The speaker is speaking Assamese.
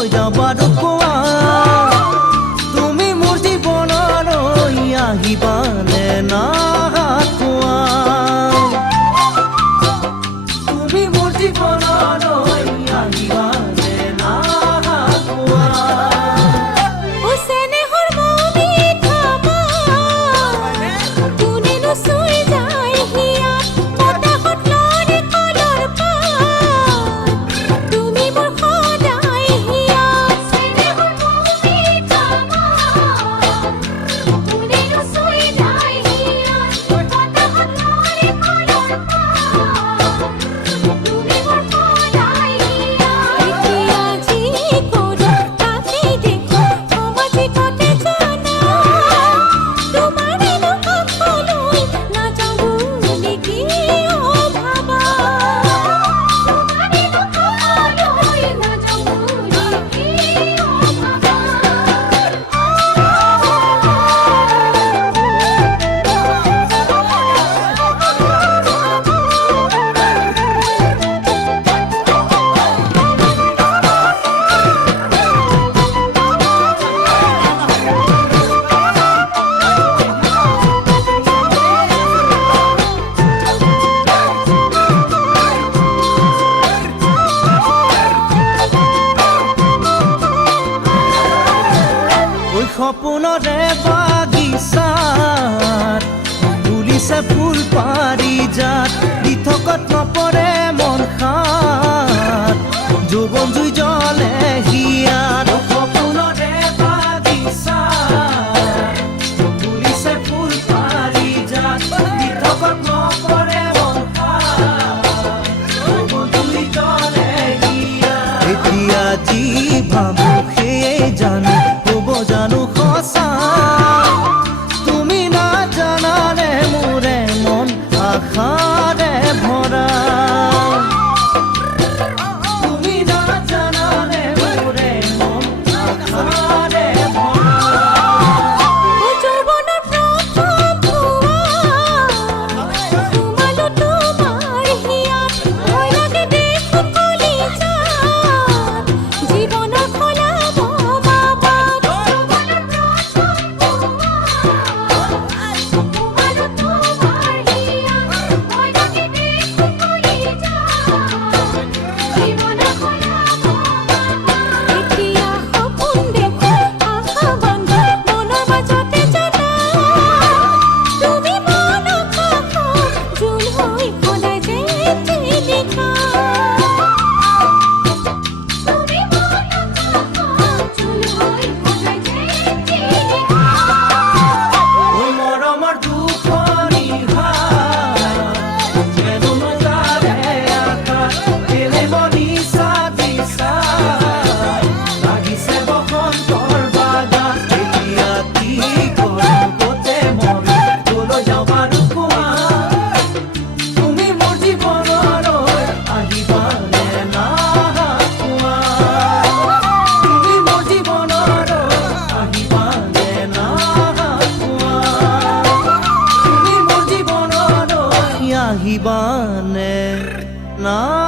কলৈ যাওঁ বাৰু কোৱা তুমি মোৰ জীৱনলৈ আহিবানে না কোৱা তুমি মোৰ জীৱনলৈ আহিবানে না কোৱা সপোনৰে বাগিচাত ফুলিছে ফুল পাৰিজাত দিঠকত নপৰে মন খাত যৌৱন জুই জ্বলে হিয়াত সপোনৰে বাগিচাত ফুলিছে ফুল পাৰিজাত দিঠকত নপৰে মন খাত যৌৱন জুই জ্বলে হিয়াত এতিয়া যি ভাবো সেয়ে জানো জানো সঁচা তুমি নাজানানে মোৰে মন আশাৰে ভৰা তুমি নাজানানে মোৰে মন আশাৰে ভৰা আহিবানে না